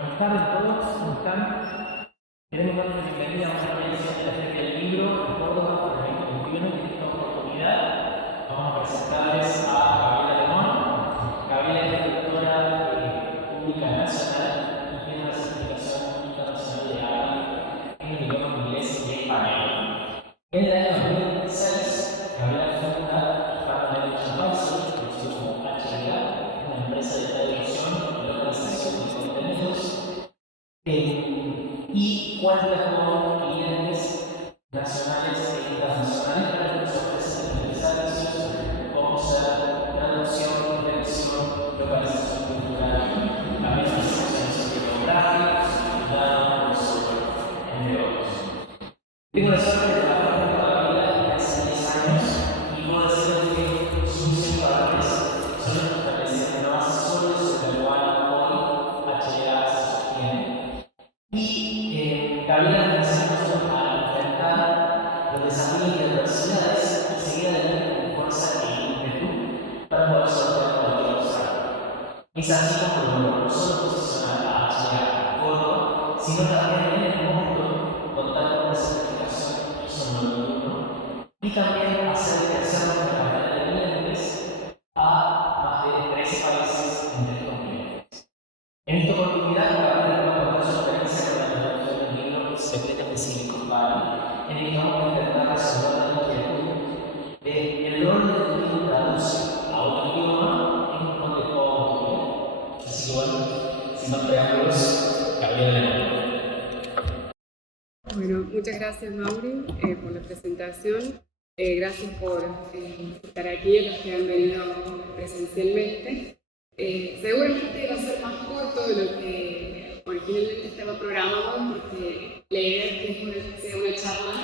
Buenas tardes a todos, ¿cómo están? Queremos darles la bienvenida a una presentación de la Feria del Libro en Córdoba para el 2021. En esta oportunidad vamos a presentarles a Gabriela Lemón. Gabriela es directora pública nacional y tiene una certificación internacional de habla en el idioma inglés y español. En el año 2016, Gabriela funda Hispano Language Advisory, conocido como HLA, una empresa de traducción y localización de contenidos, y cuenta con clientes nacionales e internacionales para que nos ofrecen servicios como ser traducción, revisión, localización cultural, también asociaciones bibliográficas, entre otros. Tengo la suerte de trabajar con toda la vida hace 10 años y puedo decirles que sus misiones laborales son establecer nuevas asesores sobre el cual hoy HLA se sostiene. Y Gabriela nos enseña a enfrentar los desafíos y adversidades y seguir adelante con fuerza e ímpetu para poder sortear cualquier obstáculo. Es así como logró no solo posicionar a HLA en Córdoba, sino también en el mundo contar con una certificación ISO 9001 y también hacer crecer nuestra cartera de clientes a más de 13 países entre estos clientes. En esta oportunidad, Gabriela nos va a contar su experiencia con la traducción del libro Secretos de Silicon Valley, en el que vamos a intentar resolver la inquietud de el rol del quien traduce a otro idioma en un contexto audio. Así que bueno, sin más preámbulos, Gabriela. Bueno, muchas gracias Mauri por la presentación. Gracias por estar aquí, a los que han venido presencialmente. Seguramente va a ser más corto de lo que originalmente estaba programado, porque la idea es que sea una charla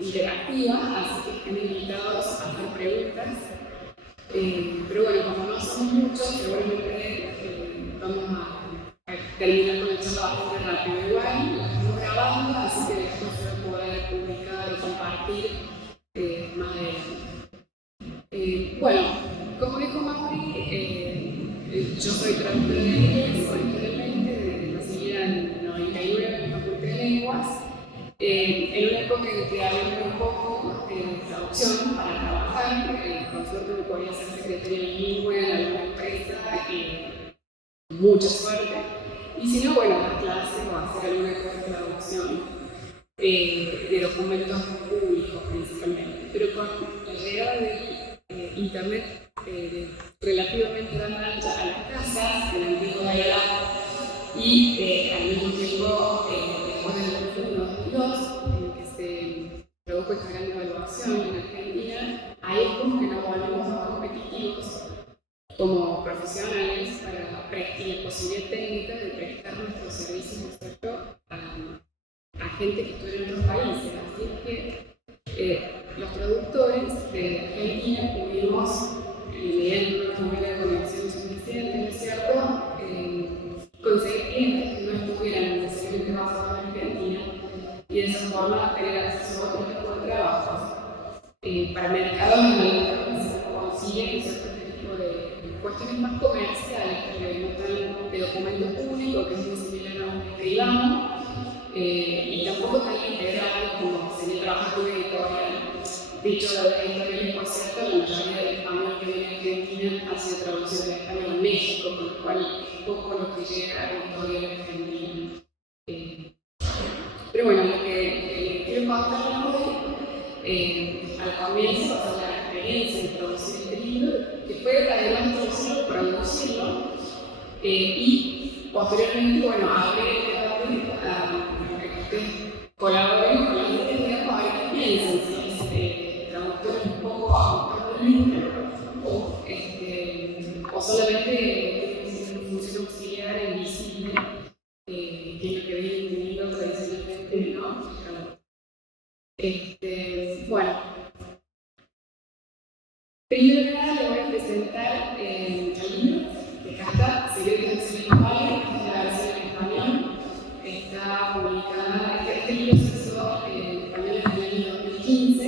interactiva, así que están invitados a hacer preguntas. Pero bueno, como no somos muchos, seguramente vamos a terminar con la charla bastante rápido. Igual la estamos grabando, así que después se va a poder publicar o compartir más adelante. Bueno, como dijo Mauri, yo soy traductora de inglés originalmente, nacida en el 99 en la Facultad de Lenguas, en una época en que había muy poco traducción para trabajar. Con suerte me podía ser secretaria bilingüe en alguna empresa, mucha suerte. Y si no, bueno, dar clases o hacer alguna traducción de documentos públicos principalmente. Pero con la llegada de Internet relativamente dando ancha a las casas, el antiguo dial-up, y al mismo tiempo, después del 2002, en que se produjo esta gran devaluación en Argentina, ahí es como que nos volvimos más competitivos como profesionales para y la posibilidad técnica de prestar nuestros servicios, ¿no es cierto?, a gente que estuviera en otros países. Así que los traductores de Argentina pudimos, mediante una buena conexión suficiente, ¿no es cierto?, conseguir clientes que no estuvieran necesariamente basados en Argentina y de esa forma tener acceso a otro tipo de trabajos. Para mercados en los que se consiguen cierto tipo de cuestiones más comerciales, que no tan de documento público, que es muy similar a un escribano, y tampoco tan integral como sería trabajar con una editorial. Dicho lo de editoriales, por cierto, la mayoría del español que viene a Argentina ha sido traducido del español en México, con lo cual poco lo que llega a editorial argentina. Pero bueno, lo que quiero contar hoy, al comienzo, fue la experiencia de producir este libro, que fue además producirlo, y posteriormente, bueno, abrir este debate a que ustedes colaboren con la gente, digamos, a ver qué piensan, si es traductores un poco autor del libro, o solamente una función auxiliar invisible, que es lo que viene teniendo tradicionalmente, ¿no? Bueno, primero que nada le voy a presentar el libro, que acá está, Secretos de Silicon Valley, esta es la versión en español. Está publicada, este libro se hizo en español en el año 2015,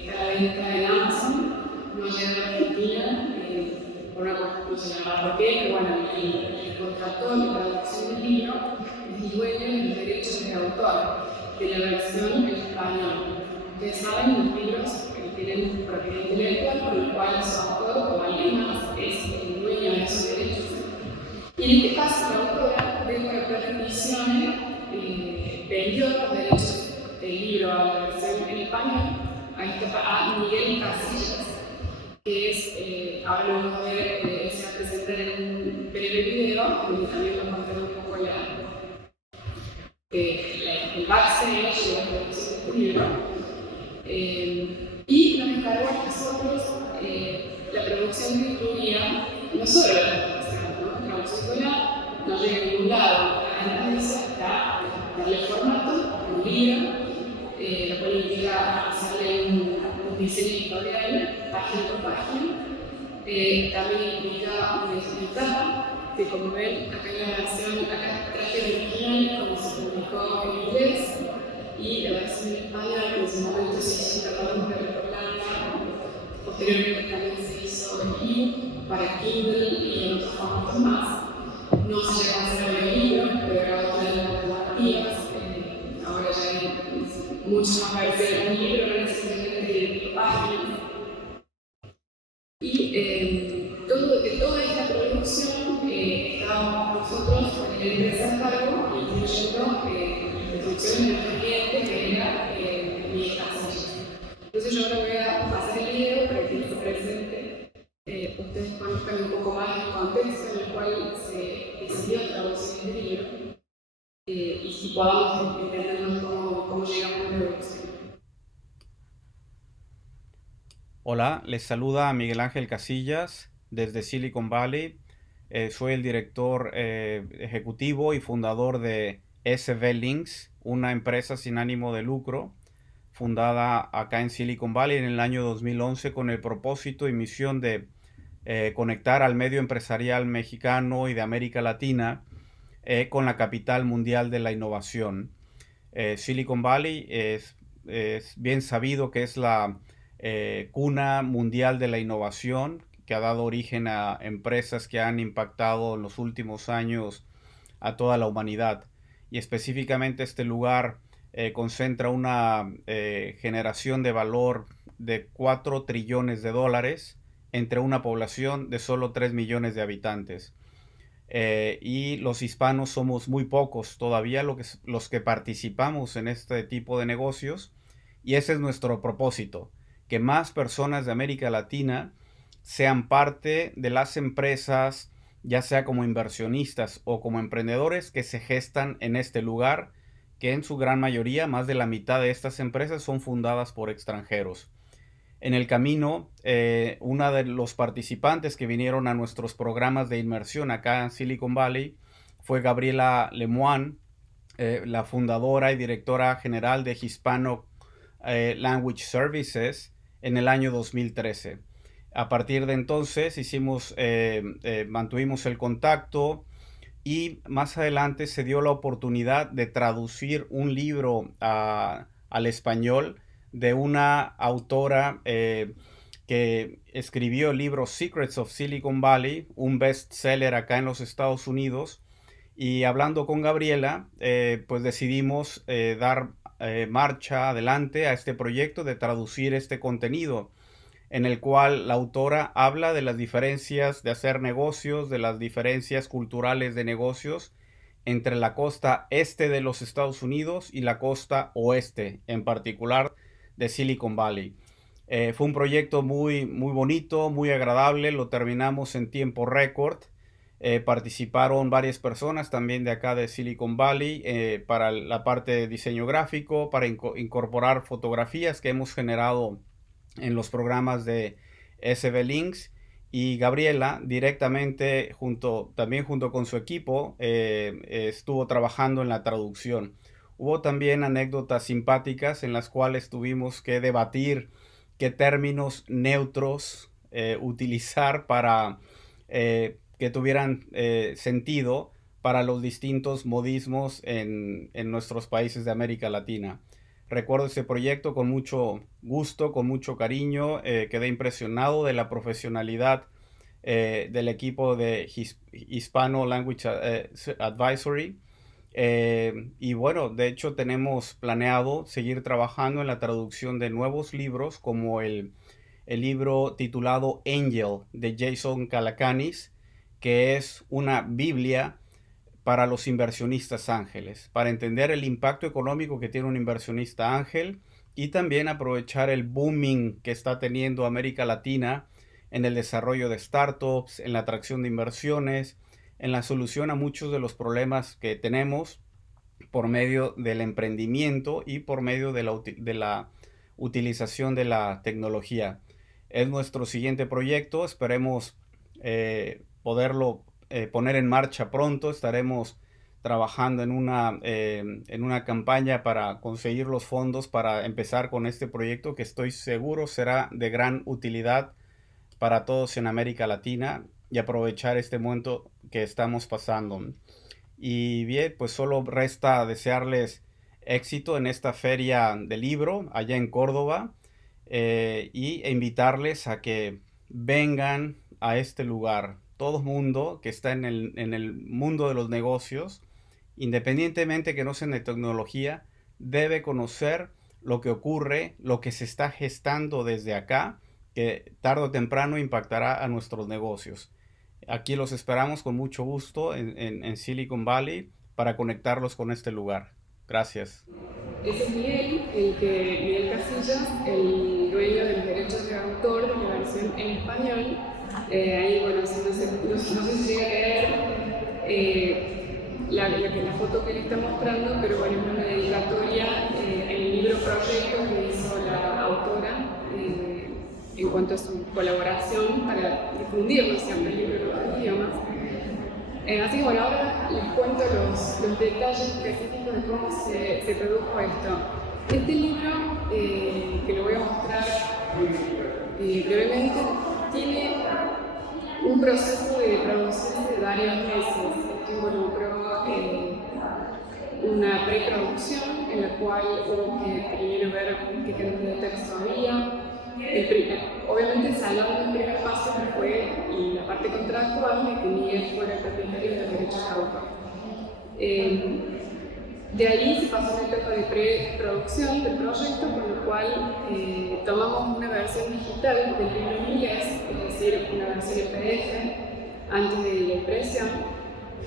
está a la venta en Amazon, no llegó a Argentina, por una cuestión, no se llama por qué, pero bueno, el contrato de traducción del libro de la versión en español. Ustedes saben, los libros tienen propiedad intelectual, con lo cual su autor o alguien más es el dueño de esos derechos. Y en este caso, la autora de Corrector Ediciones vendió los derechos del libro a la versión en español a Miguel Casillas, que es, ahora lo vamos a ver, se va a presentar en un breve video, donde también vamos a ver un poco el backstage de la producción de este libro. Y nos encargó a nosotros la producción que incluía no solo la traducción, ¿no? La traducción sola no llega a ningún lado. Además está darle formato a un libro, lo cual implica hacerle un diseño editorial, página por página. También implica una edición de tapa, que como ven, acá en la versión, acá traje el original, como se publicó en inglés, y la versión en español, que en su momento se hizo intercambio de Holanda, posteriormente también se hizo en ebook para Kindle y en otros formatos más. No se llegó a hacer audiolibro, pero era otra de las alternativas. Ahora ya hay mucho más parecido a un libro, no necesariamente de páginas. Y de toda esta producción estábamos nosotros en la empresa a cargo, incluyendo la instrucción de nuestro cliente, que era mi Casillas. Entonces yo ahora voy a pasar el video para que se presente, ustedes conozcan un poco más el contexto en el cual se decidió traducir este libro y si podamos entendernos cómo llegamos a la producción. Hola, les saluda Miguel Ángel Casillas desde Silicon Valley. Soy el director ejecutivo y fundador de SV Links, una empresa sin ánimo de lucro, fundada acá en Silicon Valley en el año 2011 con el propósito y misión de conectar al medio empresarial mexicano y de América Latina con la capital mundial de la innovación. Silicon Valley es bien sabido que es la cuna mundial de la innovación, que ha dado origen a empresas que han impactado en los últimos años a toda la humanidad. Y específicamente este lugar concentra una generación de valor de 4 trillones de dólares entre una población de solo 3 millones de habitantes. Y los hispanos somos muy pocos todavía los que participamos en este tipo de negocios, y ese es nuestro propósito, que más personas de América Latina sean parte de las empresas, ya sea como inversionistas o como emprendedores que se gestan en este lugar, que en su gran mayoría, más de la mitad de estas empresas son fundadas por extranjeros. En el camino, una de los participantes que vinieron a nuestros programas de inmersión acá en Silicon Valley fue Gabriela Lemoine, la fundadora y directora general de Hispano Language Services en el año 2013. A partir de entonces mantuvimos el contacto y más adelante se dio la oportunidad de traducir un libro al español de una autora que escribió el libro Secrets of Silicon Valley, un bestseller acá en los Estados Unidos. Y hablando con Gabriela, pues decidimos dar marcha adelante a este proyecto de traducir este contenido, en el cual la autora habla de las diferencias de hacer negocios, de las diferencias culturales de negocios entre la costa este de los Estados Unidos y la costa oeste, en particular de Silicon Valley. Fue un proyecto muy bonito, muy agradable, lo terminamos en tiempo récord. Participaron varias personas también de acá de Silicon Valley para la parte de diseño gráfico, para incorporar fotografías que hemos generado en los programas de SV Links, y Gabriela directamente también junto con su equipo estuvo trabajando en la traducción. Hubo también anécdotas simpáticas en las cuales tuvimos que debatir qué términos neutros utilizar para que tuvieran sentido para los distintos modismos en nuestros países de América Latina. Recuerdo ese proyecto con mucho gusto, con mucho cariño. Quedé impresionado de la profesionalidad del equipo de Hispano Language Advisory. Y bueno, de hecho tenemos planeado seguir trabajando en la traducción de nuevos libros como el libro titulado Angel de Jason Calacanis, que es una Biblia para los inversionistas ángeles, para entender el impacto económico que tiene un inversionista ángel y también aprovechar el booming que está teniendo América Latina en el desarrollo de startups, en la atracción de inversiones, en la solución a muchos de los problemas que tenemos por medio del emprendimiento y por medio de la utilización de la tecnología. Es nuestro siguiente proyecto, esperemos poderlo poner en marcha pronto. Estaremos trabajando en una campaña para conseguir los fondos para empezar con este proyecto que estoy seguro será de gran utilidad para todos en América Latina y aprovechar este momento que estamos pasando. Y bien, pues solo resta desearles éxito en esta feria del libro allá en Córdoba y invitarles a que vengan a este lugar. Todo mundo que está en el mundo de los negocios, independientemente que no sea de tecnología, debe conocer lo que ocurre, lo que se está gestando desde acá, que tarde o temprano impactará a nuestros negocios. Aquí los esperamos con mucho gusto en Silicon Valley para conectarlos con este lugar. Gracias. Ese es Miguel Casillas, el dueño de los derechos de autor de la versión en español. Ahí, bueno, no sé si llega a leer la foto que le está mostrando, pero bueno, es una dedicatoria en el libro proyecto que hizo la autora en cuanto a su colaboración para difundirlo siempre el libro en otros idiomas. Así que bueno, ahora les cuento los detalles específicos de cómo se produjo esto. Este libro, que lo voy a mostrar brevemente, tiene un proceso de producción de varios meses. Esto involucró una preproducción en la cual hubo que primero ver qué cantidad de texto había. Obviamente salvando el primer paso que fue la parte contractual de que Miguel fuera el propietario de los derechos de autor. De ahí se pasó a una etapa de preproducción del proyecto, con lo cual tomamos una versión digital del libro en inglés, es decir, una versión en PDF antes de la impresión,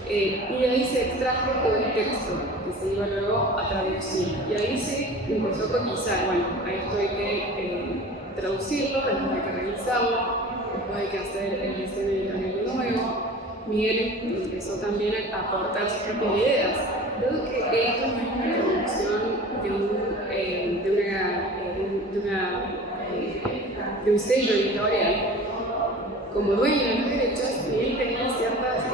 y de ahí se extrajo todo el texto que se iba luego a traducir. Y ahí se empezó a cotizar, bueno, a esto hay que traducirlo, después hay que revisarlo, después hay que hacer el diseño editorial nuevo. Miguel empezó también a aportar sus propias ideas, dado que esto no es una traducción de un sello editorial. Como dueño de los derechos, Miguel tenía ciertas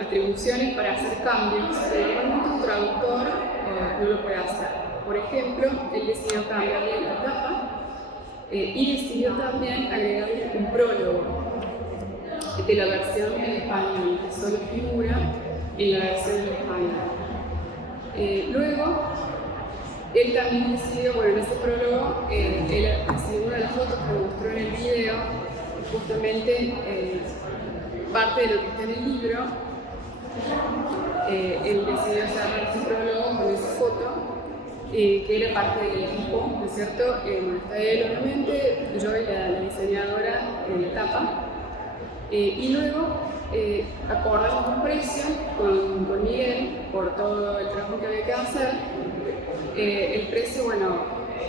atribuciones para hacer cambios que normalmente un traductor no lo puede hacer. Por ejemplo, él decidió cambiarle la tapa y decidió también agregarle un prólogo de la versión en español, que solo figura en la versión en español. Luego, él también decidió, bueno, en ese prólogo, él decidió una de las fotos que mostró en el video, justamente parte de lo que está en el libro. Él decidió cerrar su prólogo con esa foto, que era parte del equipo, ¿no es cierto? Está él, obviamente, yo la diseñadora de la tapa, y luego acordamos un precio con Miguel por todo el trabajo que había que hacer. El precio, bueno,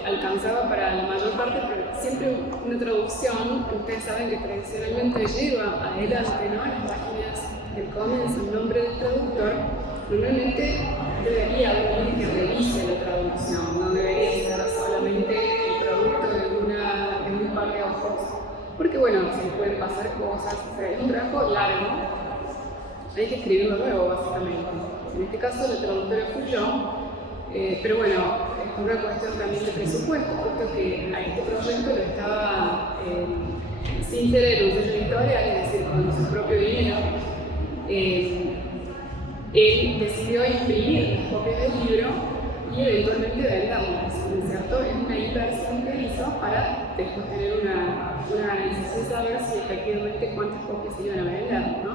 alcanzaba para la mayor parte, pero siempre una traducción, ustedes saben que tradicionalmente lleva adelante, ¿no?, en las páginas del comienzo el nombre del traductor. Normalmente debería haber alguien que revise la traducción, no debería ser solamente el producto de un par de ojos, porque bueno, se pueden pasar cosas, o sea, es un trabajo largo, hay que escribirlo luego básicamente. En este caso la traductora fui yo, pero bueno, es una cuestión también de presupuesto, puesto que a este proyecto lo estaba sin ser un sello editorial, es decir, con su propio dinero. Él decidió imprimir las copias del libro y eventualmente venderlas, ¿no es cierto? Es una inversión que hizo para después tener una análisis y saber si efectivamente cuántas copias se iban a vender, ¿no?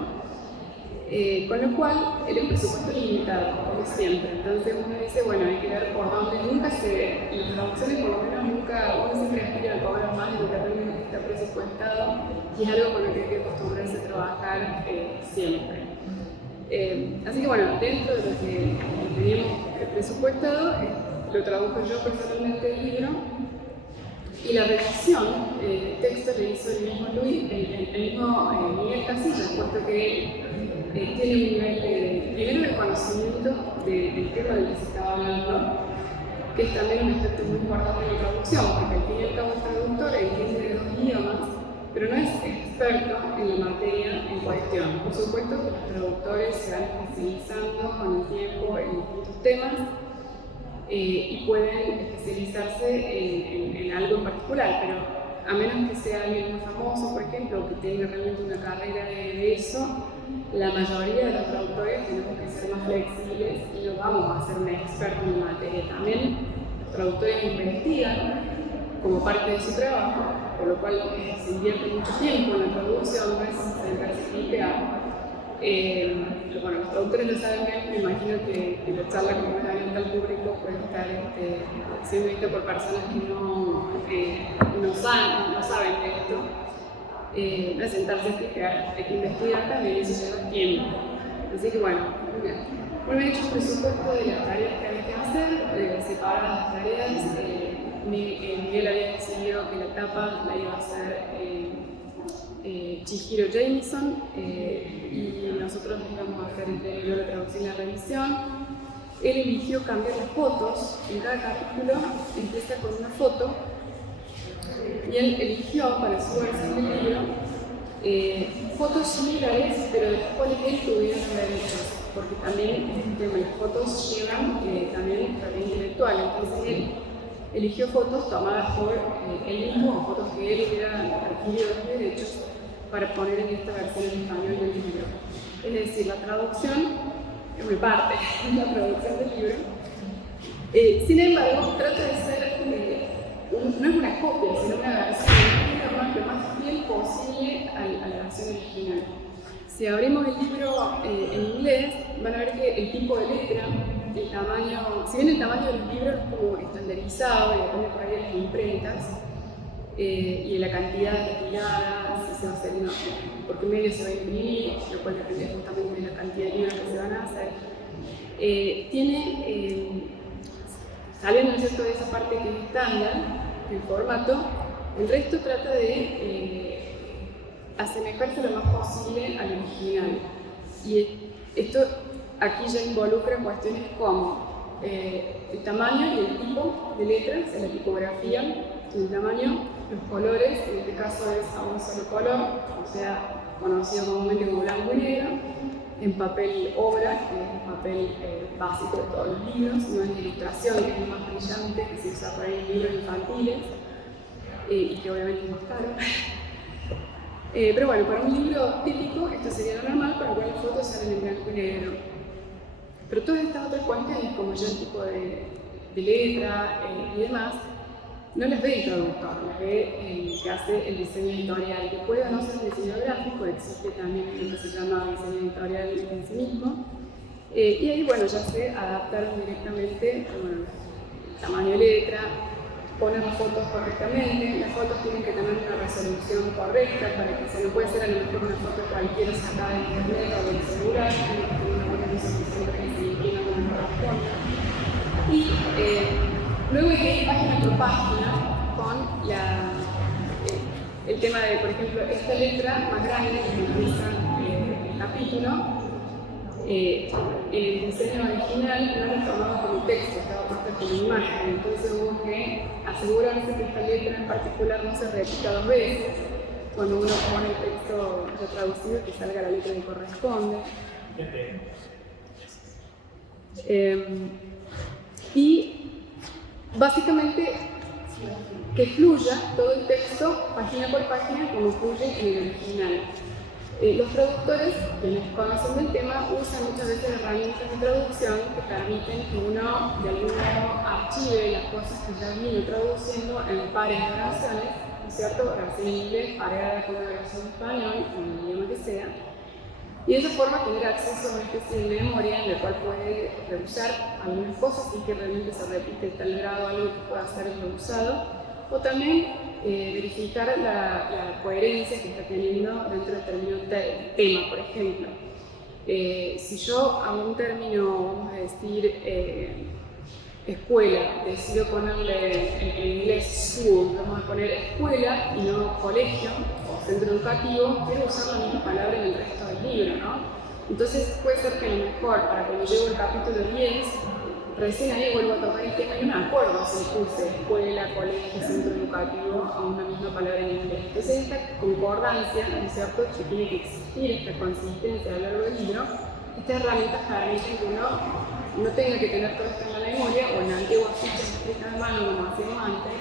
Con lo cual era un presupuesto limitado, como siempre. Entonces uno dice, bueno, hay que ver por dónde. En las traducciones por lo menos uno siempre aspira a cobrar más de lo que realmente está presupuestado, y es algo con lo que hay que acostumbrarse a trabajar siempre. Así que bueno, dentro de lo que teníamos presupuestado, lo traduje yo personalmente el libro, y la redacción del texto le hizo el mismo Miguel Casillas, puesto que tiene un nivel primero de conocimiento del tema del que se estaba hablando, que es también un aspecto muy importante de la traducción, porque al fin y al cabo es traductor, entiende de 2 idiomas, pero no es experto en la materia en cuestión. Por supuesto que los traductores se van especializando con el tiempo en distintos temas y pueden especializarse en algo en particular, pero a menos que sea alguien muy famoso, por ejemplo, o que tenga realmente una carrera de eso, la mayoría de los traductores tenemos que ser más flexibles y no vamos a ser un experto en la materia. También los traductores investigan como parte de su trabajo, por lo cual se invierte mucho tiempo en la traducción, no es sentarse y cliquear. Bueno, los traductores lo saben bien, me imagino que la charla como es abierta al público puede estar siendo vista por personas que no saben de esto. No es sentarse a explicar, hay que investigar también, y eso lleva tiempo. Así que bueno, he hecho un presupuesto de las tareas que había que hacer, separar las tareas. Miguel había decidido que la tapa la iba a hacer Chihiro Jameson, y nosotros íbamos a hacer entre yo la traducción y la revisión. Él eligió cambiar las fotos. En cada capítulo empieza con una foto, y él eligió para su versión del libro fotos similares, pero de las cuales él tuviera derechos, porque también las fotos llevan también propiedad intelectual. Entonces él eligió fotos tomadas por él mismo, o fotos que él hubiera adquirido los derechos para poner en esta versión en español del libro. Es decir, la traducción es una parte de la producción del libro. Sin embargo, trata de ser, no es una copia, sino una versión lo más fiel posible a la versión original. Si abrimos el libro en inglés, van a ver que el tipo de letra, el tamaño, si bien el tamaño de los libros es como estandarizado y depende por ahí de las imprentas, y de la cantidad de tiradas, si se va a hacer por qué medio se va a imprimir, lo cual depende justamente de la cantidad de libros que se van a hacer. Saliendo de esa parte que es estándar, el formato, el resto trata de asemejarse lo más posible al original. Y esto aquí ya involucra cuestiones como el tamaño y el tipo de letras, la tipografía, el tamaño, los colores, en este caso es a un solo color, o sea, conocido comúnmente como blanco y negro, en papel obra, que es el papel básico de todos los libros, no es la ilustración, que es el más brillante, que se usa para libros infantiles, y que obviamente es más caro. Pero bueno, para un libro típico esto sería lo normal, para que las fotos salen en blanco y negro. Pero todas estas otras cuestiones, como ya el tipo de letra y demás, no las ve el traductor, las ve el que hace el diseño editorial, que puede o no ser un diseño gráfico, existe también lo que se llama diseño editorial en sí mismo. Y ahí, bueno, ya se adaptaron directamente el tamaño de letra, poner las fotos correctamente. Las fotos tienen que tener una resolución correcta para que no puede ser a lo mejor una foto cualquiera sacada de internet o del celular, tiene que tener una buena resolución para que se imprima como corresponde. Y luego hay que ir página por página con el tema de, por ejemplo, esta letra más grande que empieza el capítulo. En el diseño original no era tomado como texto, estaba puesto como imagen, entonces hubo que asegurarse que esta letra en particular no se repita 2 veces. Cuando uno pone el texto ya traducido, que salga la letra que corresponde. Y básicamente que fluya todo el texto página por página como fluye en el original. Los traductores, quienes conocen del tema, usan muchas veces herramientas de traducción que permiten que uno de algún modo archive las cosas que ya vino traduciendo en pares de oraciones, ¿no es cierto? Oración en inglés, pareada con una oración en español, en el idioma que sea. y de esa forma tener acceso a una especie de memoria en la cual puede reusar algunas cosas sin que realmente se repite de tal grado algo que pueda ser reusado, o también verificar la coherencia que está teniendo dentro del término tema, por ejemplo. Si yo a un término, vamos a decir, escuela, decido ponerle en inglés school, vamos a poner escuela y no colegio o centro educativo, quiero usar la misma palabra en el resto del libro, ¿no? Entonces puede ser que a lo mejor para cuando llego al capítulo 10, recién ahí vuelvo a tocar el tema y no me acuerdo si puse escuela, colegio, centro educativo a una misma palabra en inglés. Entonces esta concordancia, ¿no es cierto?, que tiene que existir, esta consistencia a lo largo del libro, estas herramientas permiten que uno no tenga que tener todo esto en la memoria o en la antigua ficha escrita de mano como hacíamos antes,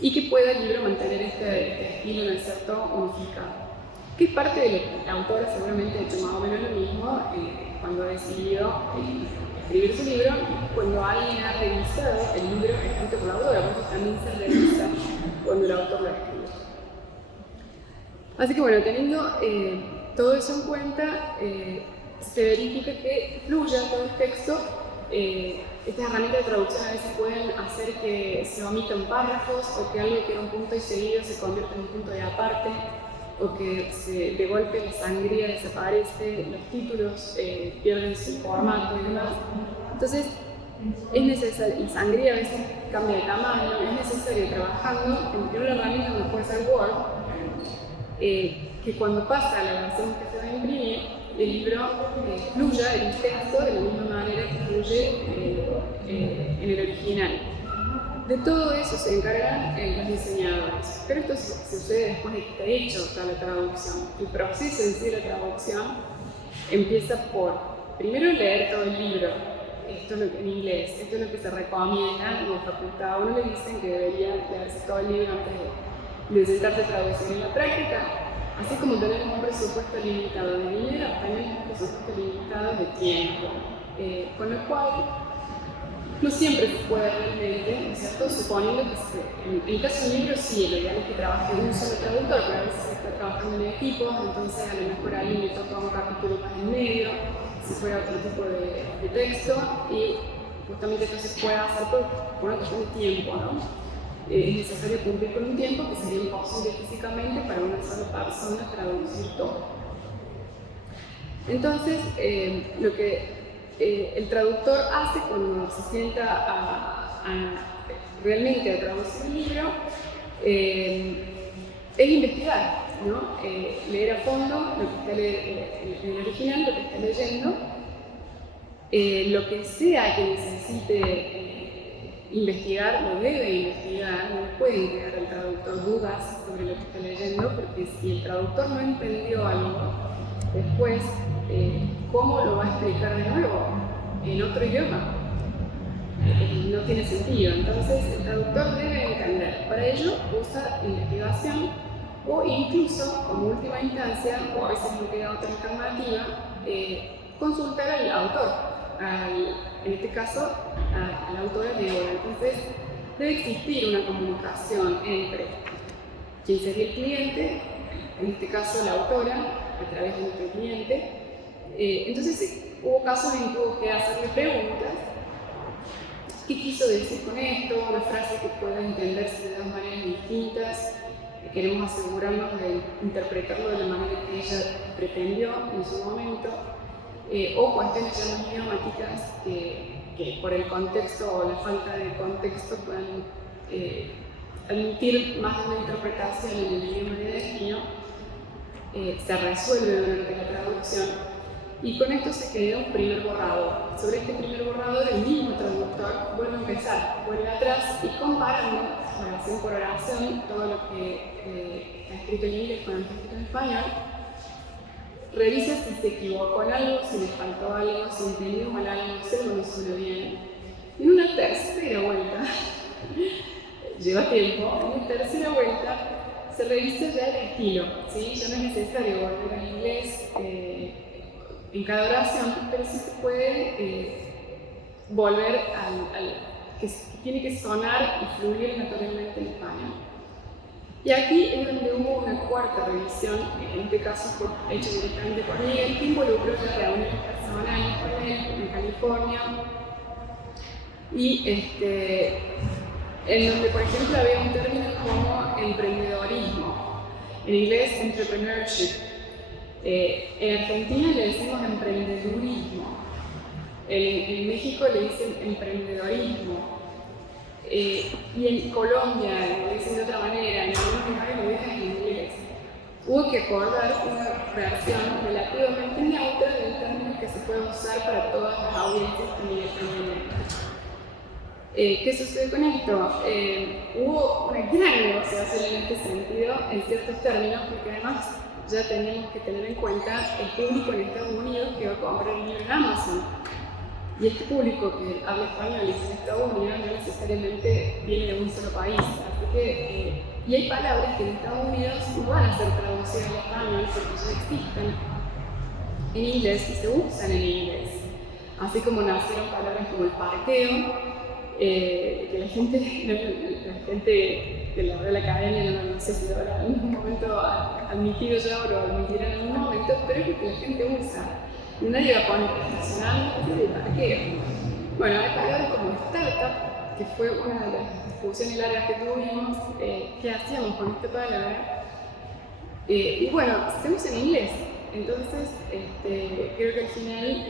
y que pueda el libro mantener este estilo, ¿no es cierto?, unificado. Que es parte de lo que la autora seguramente ha hecho más o menos lo mismo cuando ha decidido escribir su libro, cuando alguien ha revisado el libro escrito por la autora, porque también se revisa cuando el autor lo escribe. Así que bueno, teniendo todo eso en cuenta, se verifica que fluya todo el texto. Estas herramientas de traducción a veces pueden hacer que se omitan párrafos o que algo que era un punto y seguido se convierta en un punto y aparte, o que de golpe la sangría desaparece, los títulos pierden su formato y demás. Entonces, es necesario, la sangría a veces cambia de tamaño, es necesario trabajando en una herramienta como puede ser Word, que cuando pasa a la versión que se va a imprimir, el libro fluya el texto de la misma manera que fluye en el original. De todo eso se encargan los diseñadores, pero esto sucede después de que está hecho toda la traducción. El proceso en sí de la traducción empieza por, primero, leer todo el libro, esto es lo que, en inglés, esto es lo que se recomienda en la facultad. A uno le dicen que debería leerse todo el libro antes de sentarse a traducir. En la práctica, así como tenemos un presupuesto limitado de dinero, tenemos un presupuesto limitado de tiempo, con lo cual no siempre se puede realmente, ¿no es cierto?, suponiendo que en el caso del libro sí, lo ideal es que trabaje un solo traductor, pero a veces se está trabajando en equipos, entonces a lo mejor a alguien le toca un capítulo más en medio, si fuera otro tipo de texto, y justamente esto se puede hacer por una cuestión de tiempo, ¿no? Es necesario cumplir con un tiempo que sería imposible físicamente para una sola persona traducir todo. Entonces, lo que el traductor hace cuando se sienta realmente a traducir el libro es investigar, ¿no? Leer a fondo lo que está en el original, lo que está leyendo, lo que sea que necesite investigar, lo debe investigar, no puede quedar el traductor dudas sobre lo que está leyendo, porque si el traductor no entendió algo, después, ¿cómo lo va a explicar de nuevo en otro idioma? No tiene sentido. Entonces, el traductor debe entender. Para ello, usa investigación o incluso, como última instancia, o a veces no queda otra alternativa, consultar al autor, en este caso, a la autora de obra. Entonces, debe existir una comunicación entre quien sería el cliente, en este caso la autora, a través de nuestro cliente. Entonces hubo casos en que hubo que hacerle preguntas. ¿Qué quiso decir con esto? Una frase que pueda entenderse de dos maneras distintas. Queremos asegurarnos de interpretarlo de la manera que ella pretendió en su momento. O cuestiones ya más idiomáticas que por el contexto o la falta de contexto puedan admitir más de una interpretación en el idioma de destino. Se resuelve durante la traducción y con esto se crea un primer borrador. Sobre este primer borrador el mismo traductor vuelve a empezar, vuelve atrás y comparando oración por oración todo lo que está escrito en inglés con lo que está escrito en español, revisa si se equivocó en algo, si le faltó algo, si entendió mal algo, si lo mencionó bien. Y en una tercera vuelta, lleva tiempo, en una tercera vuelta se revisa ya el estilo, ¿sí? Ya no es necesario volver al inglés en cada oración, pero sí se puede volver al que tiene que sonar y fluir naturalmente en español. Y aquí es donde hubo una cuarta revisión, en este caso fue hecho directamente por Miguel, que involucró las reuniones personales con él en California, y en donde, por ejemplo, había un término como emprendedorismo, en inglés entrepreneurship. En Argentina le decimos emprendedurismo, en México le dicen emprendedorismo. Y en Colombia lo dicen de otra manera, en algunos lugares lo dicen en inglés. Hubo que acordar una versión relativamente neutra del término que se puede usar para todas las audiencias independientemente. ¿Qué sucede con esto? Hubo una gran negociación en este sentido, en ciertos términos, porque además ya tenemos que tener en cuenta el público en Estados Unidos que va a comprar el libro en Amazon. Y este público que habla español y en Estados Unidos no necesariamente viene de un solo país. Así que, y hay palabras que en Estados Unidos no van a ser traducidas al español porque ya existen en inglés y se usan en inglés. Así como nacieron palabras como el parqueo, que la gente de la Real Academia, no sé si lo habrá en algún momento admitido ya o lo admitirá en algún momento, pero es lo que la gente usa. Nadie va a poner estacionamiento de parqueo. Bueno, hay palabras como startup, que fue una de las discusiones largas que tuvimos, qué hacíamos con esta palabra. Y bueno, se usa en inglés. Entonces, creo que al final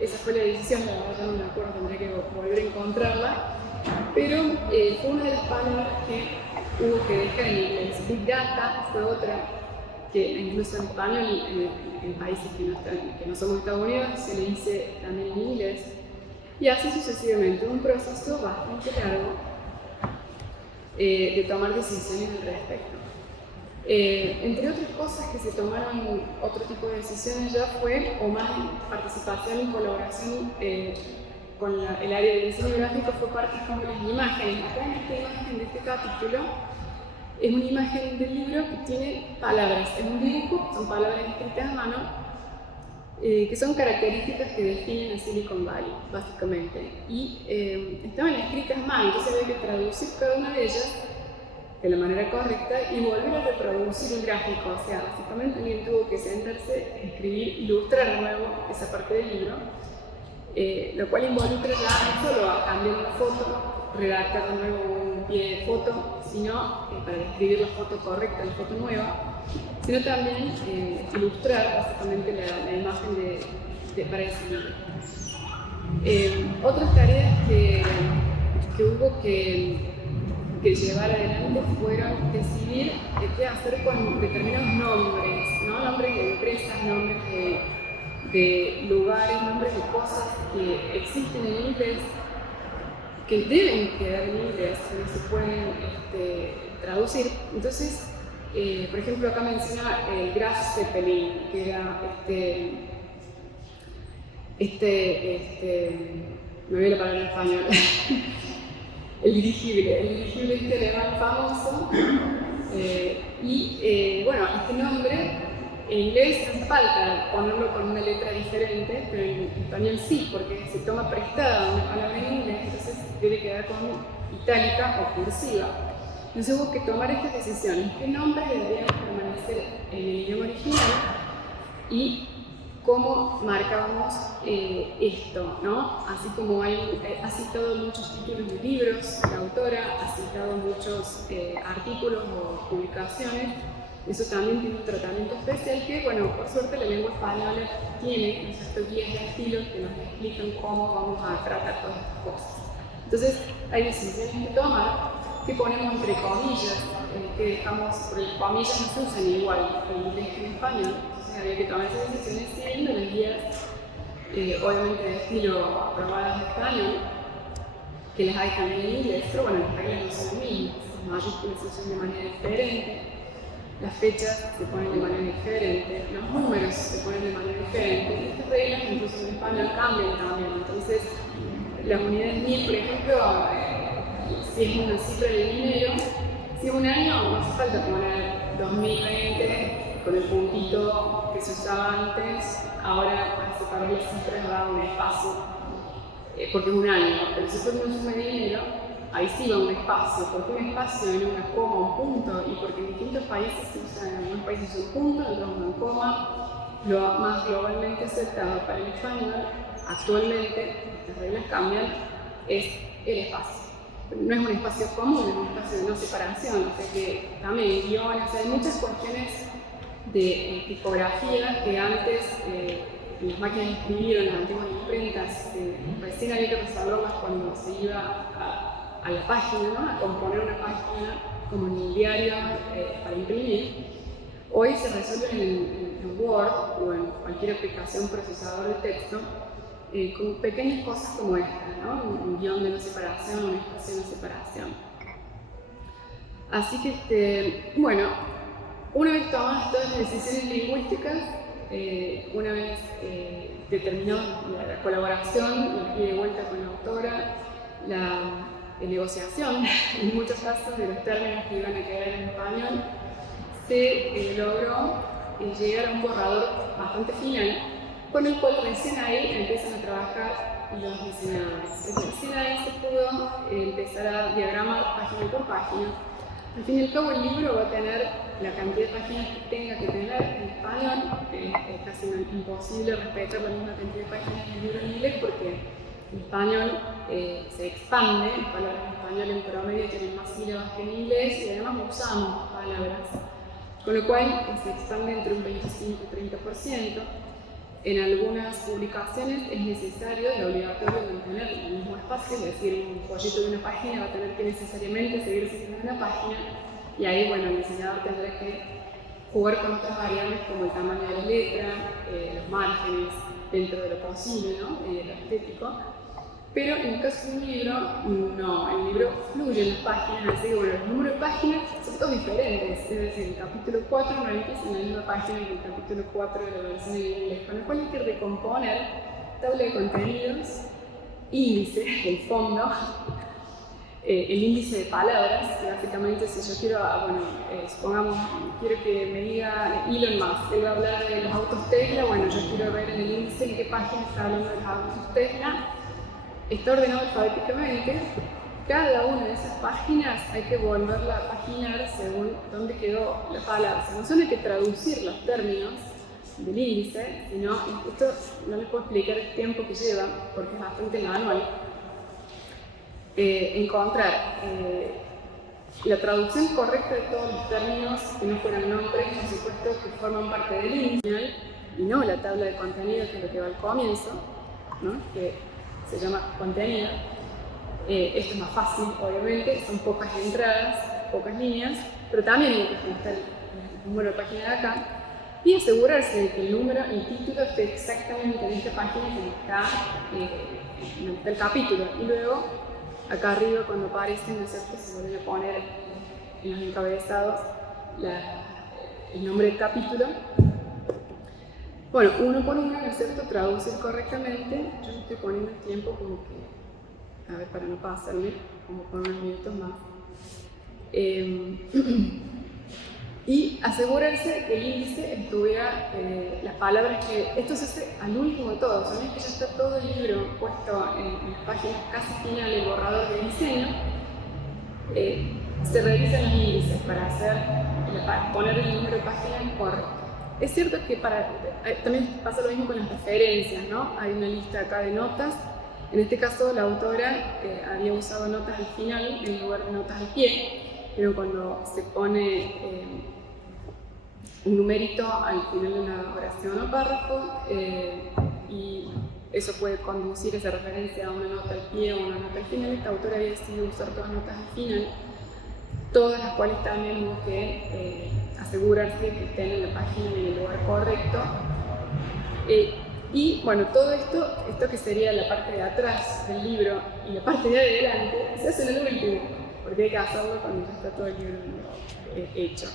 esa fue la decisión, la verdad no me acuerdo, tendré que volver a encontrarla, pero fue una de las palabras que hubo que dejar en inglés. Big Data fue otra, que incluso en español, en países que no somos Estados Unidos, se le dice también en inglés, y así sucesivamente, un proceso bastante largo de tomar decisiones al respecto. Entre otras cosas que se tomaron otro tipo de decisiones ya fue o más participación y colaboración con el área de diseño gráfico, fue parte como las imágenes. Acá en esta imagen de este capítulo es una imagen del libro que tiene palabras, es un dibujo, son palabras escritas a mano, que son características que definen a Silicon Valley, básicamente. Y estaban escritas a mano, entonces había que traducir cada una de ellas de la manera correcta y volver a reproducir un gráfico. O sea, básicamente alguien tuvo que sentarse, escribir, ilustrar de nuevo esa parte del libro, lo cual involucra ya no solo a cambiar una foto, redactar de nuevo un pie de foto, sino para describir la foto correcta, la foto nueva, sino también ilustrar básicamente la imagen para ese libro. Otras tareas que hubo que llevar adelante fueron decidir qué hacer con determinados nombres, ¿no? Nombres de empresas, nombres de lugares, nombres de cosas que existen en inglés, que deben quedar en inglés, no se pueden traducir. Entonces, por ejemplo, acá menciona el Graf Zeppelin, que era me voy a la palabra en español. El dirigible alemán famoso, bueno, este nombre en inglés no hace falta ponerlo con una letra diferente, pero en español sí, porque se toma prestada una palabra en inglés, entonces debe quedar con itálica o cursiva. Entonces hubo que tomar estas decisiones, qué nombres deberían permanecer en el idioma original y cómo marcábamos esto, ¿no? Así como ha citado muchos títulos de libros, la autora ha citado muchos artículos o publicaciones, eso también tiene un tratamiento especial que, bueno, por suerte la lengua española tiene estos guías de estilos que nos explican cómo vamos a tratar todas estas cosas. Entonces, hay decisiones que tomar que ponemos entre comillas, que dejamos, porque las comillas no se usan igual en inglés que en español. Había que tomar esas decisiones siguiendo las guías, obviamente de estilo aprobadas de español, que las hay también en inglés, pero bueno, las reglas no son las mismas, las mayúsculas se usan de manera diferente, las fechas se ponen de manera diferente, los números se ponen de manera diferente, y estas reglas incluso en español cambian también. Entonces, las unidades 1000, por ejemplo, si es una cifra de dinero, si es un año, no hace falta poner 2020, con el puntito que se usaba antes, ahora para separar las cifras da un espacio, porque es un año, pero si fuera una suma de dinero, ahí sí va un espacio, porque un espacio en una coma, un punto, y porque en distintos países se usa, en algunos países un punto, en otros una coma, lo más globalmente aceptado para el español, actualmente, estas reglas cambian, es el espacio. No es un espacio común, es un espacio de no separación, o sea que también guiones, hay muchas cuestiones de tipografía que antes las máquinas de escribir o las antiguas imprentas recién había que resolverlas cuando se iba a la página, ¿no? A componer una página como en un diario para imprimir. Hoy se resuelven en Word o en cualquier aplicación procesador de texto con pequeñas cosas como esta, ¿no? Un guión de no separación, un espacio de no separación. Así que, bueno, una vez tomadas todas las decisiones lingüísticas, una vez determinó la colaboración, la ida y vuelta con la autora, la negociación, en muchos casos de los términos que iban a quedar en español, se logró llegar a un borrador bastante final, con el cual recién ahí empiezan a trabajar los diseñadores. Recién ahí se pudo empezar a diagramar página por página. Al fin y al cabo, el libro va a tener la cantidad de páginas que tenga que tener en español. Es casi imposible respetar la misma cantidad de páginas del libro en inglés porque en español se expande, las palabras en español en promedio tienen más sílabas que en inglés y además usamos palabras, con lo cual se expande entre un 25 y 30%. En algunas publicaciones es necesario y obligatorio mantener el mismo espacio, es decir, un folleto de una página va a tener que necesariamente seguir siendo una página y ahí, bueno, el diseñador tendrá que jugar con otras variables como el tamaño de la letra, los márgenes, dentro de lo posible, ¿no? Lo estético. Pero en el caso de un libro, no, el libro fluye en las páginas, así que bueno, los números de páginas son todos diferentes, es decir, el capítulo 4 no empieza en la misma página que el capítulo 4 de la versión en inglés, con lo cual hay que recomponer tabla de contenidos, índice, el fondo, el índice de palabras, que básicamente si yo quiero, supongamos, quiero que me diga Elon Musk, él va a hablar de los autos Tesla, bueno, yo quiero ver en el índice en qué página está hablando de los autos Tesla. Está ordenado alfabéticamente, cada una de esas páginas hay que volverla a paginar según dónde quedó la palabra. No solo hay que traducir los términos del índice, sino, esto no les puedo explicar el tiempo que lleva, porque es bastante manual, encontrar la traducción correcta de todos los términos que no fueran nombres, por supuesto, que forman parte del índice, y no la tabla de contenido, que es lo que va al comienzo, ¿no? Que se llama contenido. Esto es más fácil, obviamente, son pocas entradas, pocas líneas, pero también hay que ajustar el número de página de acá y asegurarse de que el número, el título esté exactamente en esta página donde está el capítulo. Y luego, acá arriba, cuando aparecen, ¿no es cierto?, se vuelven a poner en los encabezados el nombre del capítulo. Bueno, uno por uno, ¿no es cierto?, traducir correctamente. Yo me estoy poniendo el tiempo como que, a ver, para no pasarme, como por unos minutos más. Y asegurarse que el índice estuviera las palabras que... Esto se hace al último de todo, o sea, no es que ya está todo el libro puesto en las páginas casi finales, el borrador de diseño. Se revisan los índices para poner el número de página correcto. Es cierto que también pasa lo mismo con las referencias, ¿no? Hay una lista acá de notas. En este caso, la autora había usado notas al final en lugar de notas al pie, pero cuando se pone un numerito al final de una oración o párrafo, y eso puede conducir esa referencia a una nota al pie o una nota al final, esta autora había decidido usar todas notas al final, todas las cuales también hubo que asegurarse que estén en la página y en el lugar correcto. Y bueno, todo esto que sería la parte de atrás del libro y la parte de adelante, se hace en el último, porque hay que hacerlo cuando ya está todo el libro hecho.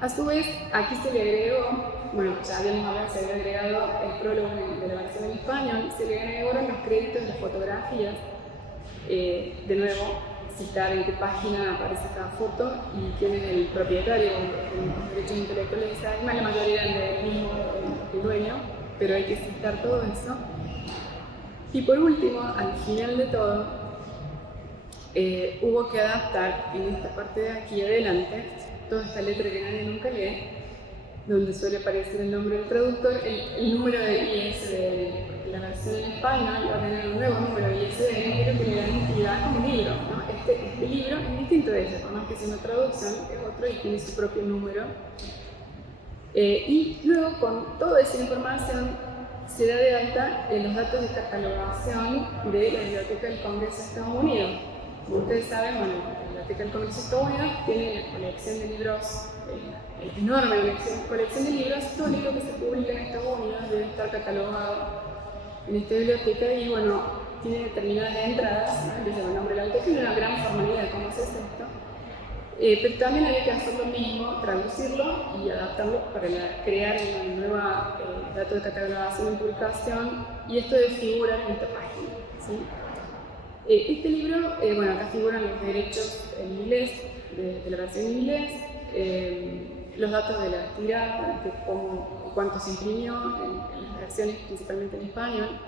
A su vez, aquí se le agregó, bueno, ya habíamos hablado, se había agregado el prólogo de la versión en español, se le agregaron los créditos de las fotografías, de nuevo, citar en qué página aparece cada foto y quién es el propietario de los derechos intelectuales de esa misma, la mayoría eran del mismo el dueño, pero hay que citar todo eso. Y por último, al final de todo, hubo que adaptar en esta parte de aquí adelante toda esta letra que nadie nunca lee, donde suele aparecer el nombre del traductor, el número de ISBN, porque la versión en español va a tener un nuevo número de ISBN, pero que le da entidad como libro, ¿no? Este libro es distinto de ese, por más que sea una traducción, es otro y tiene su propio número. Y luego, con toda esa información, se da de alta los datos de catalogación de la Biblioteca del Congreso de Estados Unidos. Como ustedes saben, bueno, la Biblioteca del Congreso de Estados Unidos tiene la colección de libros, enorme colección de libros, todo libro que se publica en Estados Unidos debe estar catalogado en esta biblioteca y bueno, tiene determinadas entradas, ¿no? Que lleva el nombre de la biblioteca, y una gran formalidad de cómo se hace esto. Pero también había que hacer lo mismo, traducirlo y adaptarlo para crear una nueva dato de catalogación y publicación, y esto debe figurar en esta página, ¿sí? Este libro, bueno, acá figuran los derechos en inglés, de la versión en inglés, los datos de la tirada, de cuánto se imprimió en las versiones, principalmente en español.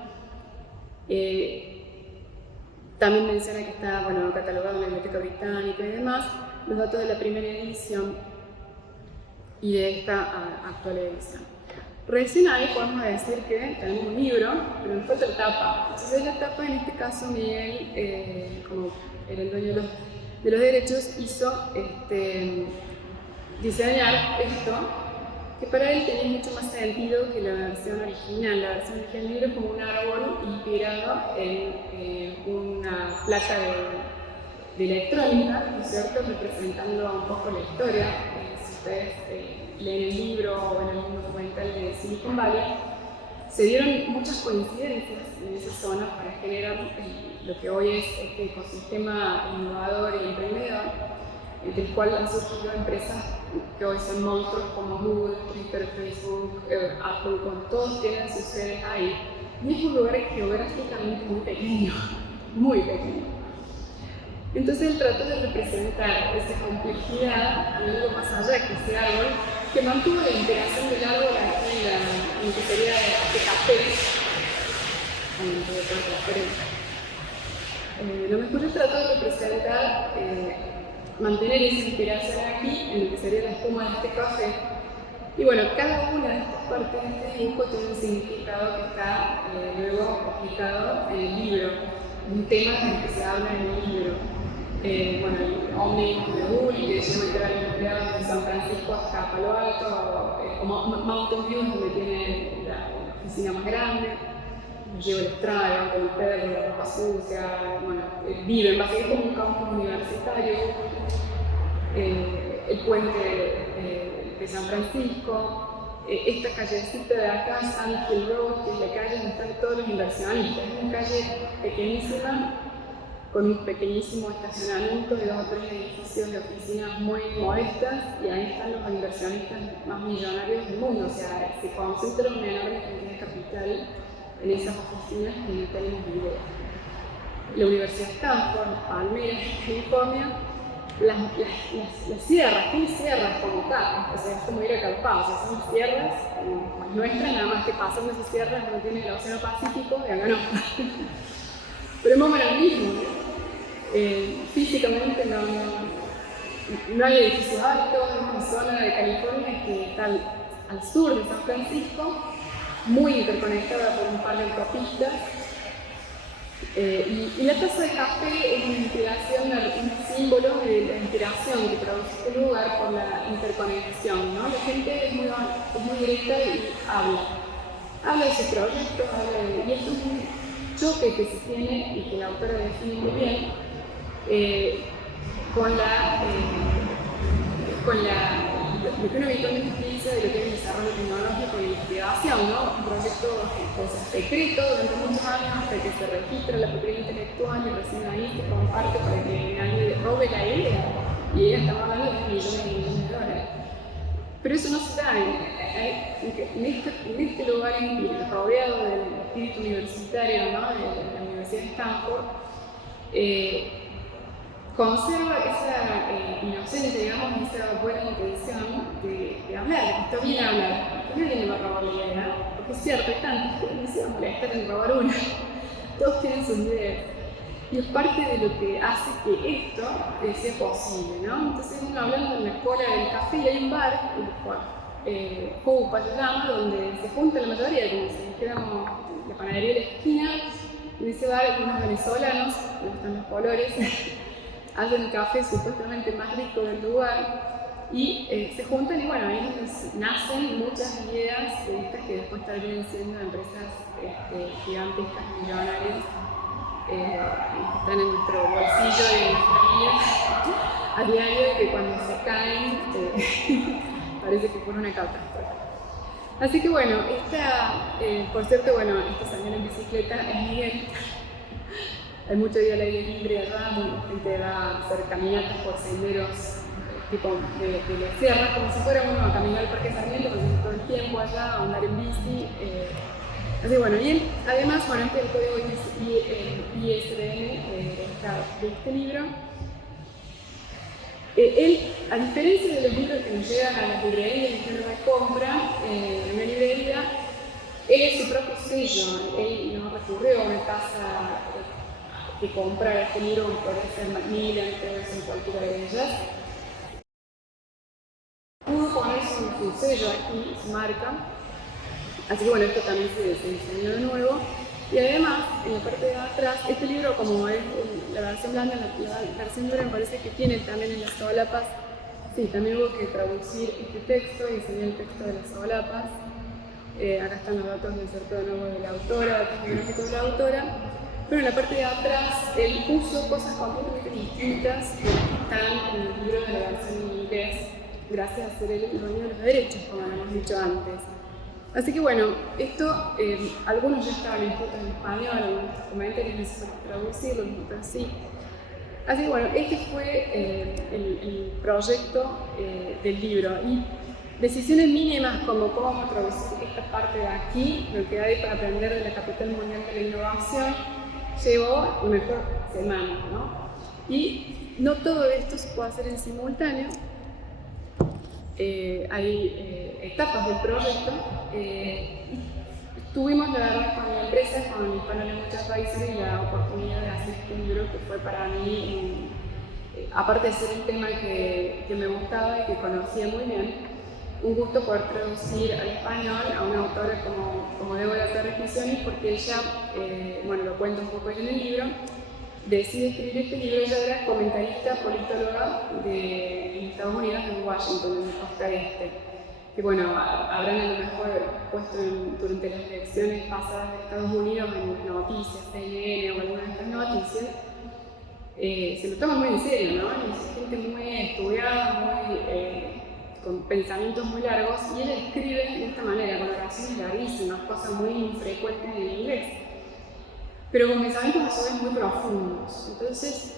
También menciona que está, bueno, catalogado en la Biblioteca Británica y demás, los datos de la primera edición y de esta actual edición. Recién ahí podemos decir que tenemos un libro, pero nos falta la tapa. Entonces la tapa, en este caso, Miguel, como era el dueño de los derechos, hizo diseñar esto, que para él tenía mucho más sentido que la versión original. La versión original del libro es como un árbol inspirado en una placa de electrónica, ¿no es cierto?, representando un poco la historia. Si ustedes leen el libro o ven algún documental de Silicon Valley, se dieron muchas coincidencias en esa zona para generar lo que hoy es este ecosistema innovador y emprendedor, del cual han surgido empresas que hoy son monstruos como Google, Twitter, Facebook, Apple, todos tienen sus sedes ahí. Y es un lugar geográficamente muy pequeño, muy pequeño. Entonces él trató de representar esa complejidad a algo más allá que ese árbol, que mantuvo la interacción del árbol aquí en lo que sería este café. Lo mejor él trató de representar, mantener esa inspiración aquí en lo que sería la espuma de este café. Y bueno, cada una de estas partes de este dibujo tiene un significado que está luego explicado en el libro, un tema del que se habla en el libro. Bueno, el Omnibus de Google, que lleva literal empleados de San Francisco hasta Palo Alto, o Mountain View, donde tiene la oficina más grande, lleva el extraño con el perro, la ropa sucia, bueno, viven básicamente como un campus universitario, el puente de San Francisco, esta callecita de acá, Sand Hill Road, que es la calle donde están todos los inversionistas, es una calle pequeñísima, con un pequeñísimo estacionamiento de 2 o 3 edificios de oficinas muy modestas, y ahí están los inversionistas más millonarios del mundo. O sea, se concentra una enorme cantidad de capital en esas oficinas que no tenemos ni idea. La Universidad de Stanford, las palmeras de California, las sierras, tiene sierras como tal, o sea, es como ir acampado, o sea, son sierras como las nuestras, nada más que pasando esas sierras no tiene el Océano Pacífico, y acá no. Pero es más o menos lo mismo, ¿no? Físicamente no hay edificios altos, es una zona de California que está al sur de San Francisco, muy interconectada por un par de autopistas. Y la taza de café es una inspiración, un símbolo de la inspiración que produce este lugar por la interconexión, ¿no? La gente es muy directa y habla de sus proyectos, y esto es un choque que se tiene y que la autora define muy bien con lo que uno habitualmente piensa de lo que es el desarrollo tecnológico y la investigación, ¿no? Un proyecto secreto durante muchos años hasta que se registra la propiedad intelectual y recién ahí se comparte para que nadie robe la idea, y ella está hablando de millones y millones de dólares. Pero eso no se da en este lugar rodeado del espíritu universitario, ¿no?, de la Universidad de Stanford. Conserva esa inocencia, digamos, esa buena intención de hablar, de que está bien hablar, que nadie le va a robar la idea, porque es cierto, hay tantos que no se van a molestar en robar una, todos tienen sus ideas. y es parte de lo que hace que esto sea posible, ¿no? Entonces uno hablando en la cola del café y hay un bar, Poupa se llama, donde se junta la mayoría, como si dijéramos la panadería de la esquina. En ese bar algunos venezolanos, les gustan los colores, hacen el café supuestamente más rico del lugar y se juntan y bueno, ahí es donde nacen muchas ideas de estas que después terminan siendo empresas gigantescas, millonarias, que están en nuestro bolsillo y en nuestra vida a diario, que cuando se caen parece que fue una catástrofe. Así que bueno, por cierto, bueno, esta señora en bicicleta es Miguel. Hay mucho día al aire libre allá, la gente va a hacer caminatas por senderos tipo de la sierra, como si fuera uno a caminar al Parque Sarmiento, porque todo el tiempo allá, a andar en bici. Así bueno, y él, además, bueno, este es el código ISBN de este libro. Él, a diferencia de los libros que nos llegan a las librerías y que uno compra en una librería, él es su propio sello. Él no recurrió a una casa que compra este libro, puede ser Macmillan, puede ser cualquiera de ellas. Pudo poner su sello aquí, su marca. Así que bueno, esto también se diseñó de nuevo. Y además, en la parte de atrás, este libro, como es la versión blanda, la versión dura me parece que tiene también en las solapas. Sí, también hubo que traducir este texto y diseñar el texto de las solapas. Acá están los datos de inserto de nuevo de la autora, datos biográficos de la autora. Pero en la parte de atrás, él puso cosas completamente distintas de las que están en el libro de la versión en inglés, gracias a ser el dueño de los derechos, como habíamos dicho antes. Así que bueno, esto, algunos ya estaban escritos en español, algunos comentarios necesitan traducirlos, otros sí. Así que bueno, este fue el proyecto del libro. Y decisiones mínimas como cómo traducir esta parte de aquí, lo que hay para aprender de la capital mundial de la innovación, llevó una mejor semana, ¿no? Y no todo esto se puede hacer en simultáneo. Hay etapas del proyecto. Tuvimos la verdad con la empresa, con Hispanola en muchos países, la oportunidad de hacer este libro que fue para mí, aparte de ser un tema que me gustaba y que conocía muy bien, un gusto poder traducir al español a una autora como Débora Torres-Misiones, porque ella, bueno, lo cuento un poco en el libro, decide escribir este libro. Ella era comentarista politóloga en Estados Unidos, en Washington, en la costa este. Que bueno, habrán a lo mejor puesto durante las elecciones pasadas de Estados Unidos en las noticias, CNN o algunas de estas noticias, se lo toman muy en serio, ¿no? Es gente muy estudiada, con pensamientos muy largos, y ella escribe de esta manera, con oraciones larguísimas, cosas muy infrecuentes en el inglés, pero con pensamientos a su vez muy profundos. Entonces,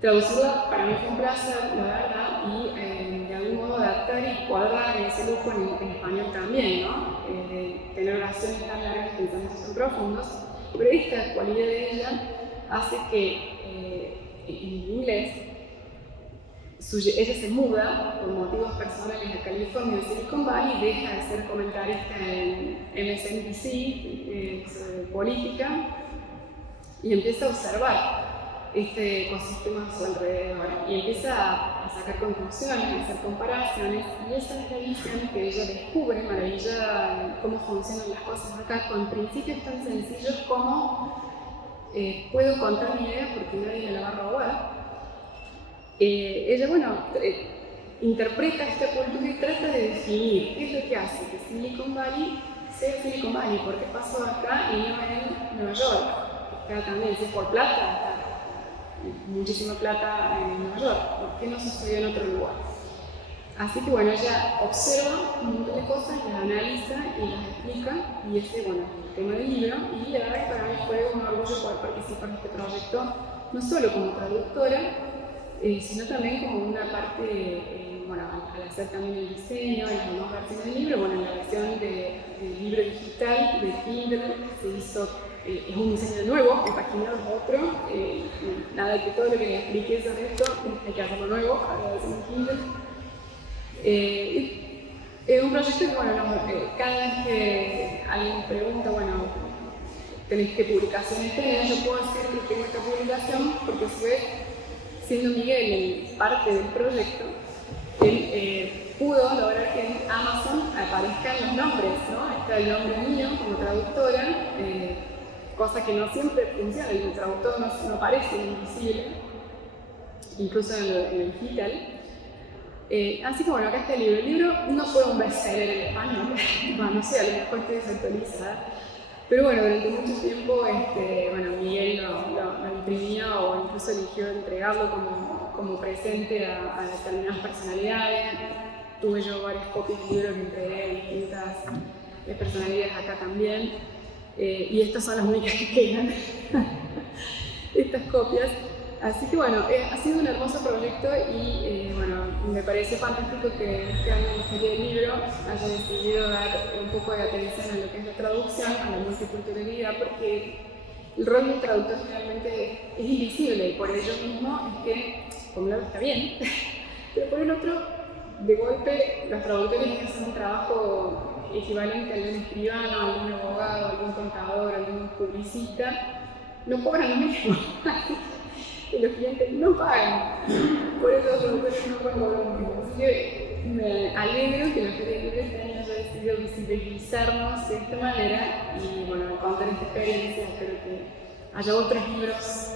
traducirla para mí fue un placer, la verdad, y de algún modo adaptar y poder dar ese lujo en español también, ¿no? Tener oraciones tan largas, pensamientos tan profundos, pero esta cualidad de ella hace que en inglés ella se muda por motivos personales a California, en Silicon Valley, deja de ser comentarista en MSNBC, política, y empieza a observar este ecosistema a su alrededor y empieza a sacar conclusiones, a hacer comparaciones, y esa es la visión que ella descubre, maravillada en cómo funcionan las cosas acá, con principios tan sencillos como puedo contar mi idea porque nadie me la va a robar. Ella, bueno, interpreta esta cultura y trata de definir qué es lo que hace que Silicon Valley sea Silicon Valley, por qué pasó acá y no en Nueva York. Acá también, si es por plata, está muchísima plata en Nueva York, ¿por qué no sucedió en otro lugar? Así que bueno, ella observa un montón de cosas, las analiza y las explica, y ese, bueno, es el tema del libro, y la verdad que para mí fue un orgullo poder participar en este proyecto, no solo como traductora, sino también como una parte, bueno, al hacer también el diseño y las nuevas versiones del libro, bueno, en la versión del libro digital de Kindle se hizo, es un diseño nuevo, empaginado es otro, nada que todo lo que les expliqué sobre esto hay que hacerlo nuevo, ahora es un Kindle. Es un proyecto que, bueno, cada vez que alguien pregunta, bueno, tenés qué publicaciones tenés. Yo puedo decir que tengo esta publicación porque fue, siendo Miguel parte del proyecto, él pudo lograr que en Amazon aparezcan los nombres, ¿no? Está el nombre mío como traductora, cosa que no siempre funciona, el traductor no aparece invisible, incluso en el digital. Así que bueno, acá está el libro. El libro no fue un bestseller en español, bueno, no sé, a lo mejor estoy desactualizada, pero bueno, durante mucho tiempo Miguel lo imprimió o incluso eligió entregarlo como presente a determinadas personalidades. Tuve yo varias copias del libro que entregué a distintas personalidades acá también, y estas son las únicas que quedan, estas copias. Así que bueno, ha sido un hermoso proyecto y me parece fantástico que este año en la Feria del Libro haya decidido dar un poco de atención a lo que es la traducción, a la multiculturalidad, porque el rol del traductor realmente es invisible y por ello mismo es que, por un lado está bien, pero por el otro, de golpe, los traductores hacen un trabajo equivalente a algún escribano, a algún abogado, a algún contador, a algún publicista, no cobran lo mismo. Y los clientes no pagan, por eso los productores no pagan lo mismo. Así que me alegro que la Feria del Libro este año haya decidido visibilizarnos de esta manera y bueno, contar esta experiencia. Espero que haya otros libros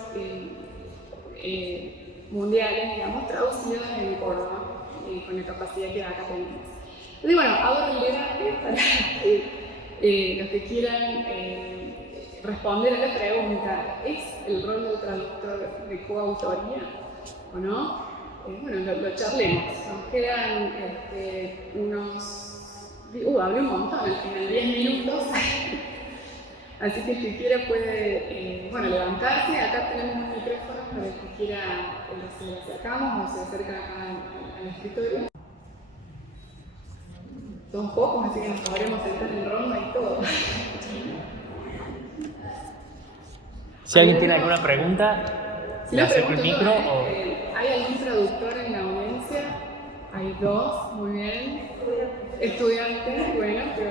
mundiales, digamos, traducidos en Córdoba, con la capacidad que acá tenemos. Entonces bueno, abro el debate para los que quieran responder a la pregunta, ¿es el rol del traductor de coautoría o no? Lo charlemos. Nos quedan hablé un montón, al final 10 minutos. Así que el que quiera puede levantarse. Acá tenemos un micrófono para el que quiera, se lo acercamos o se acerca acá al escritorio. Son pocos, así que nos podremos sentar en ronda y todo. Si alguien tiene alguna pregunta, si le acerco el micro o... ¿Hay algún traductor en la audiencia? Hay dos, muy bien. Estudiantes, bueno, pero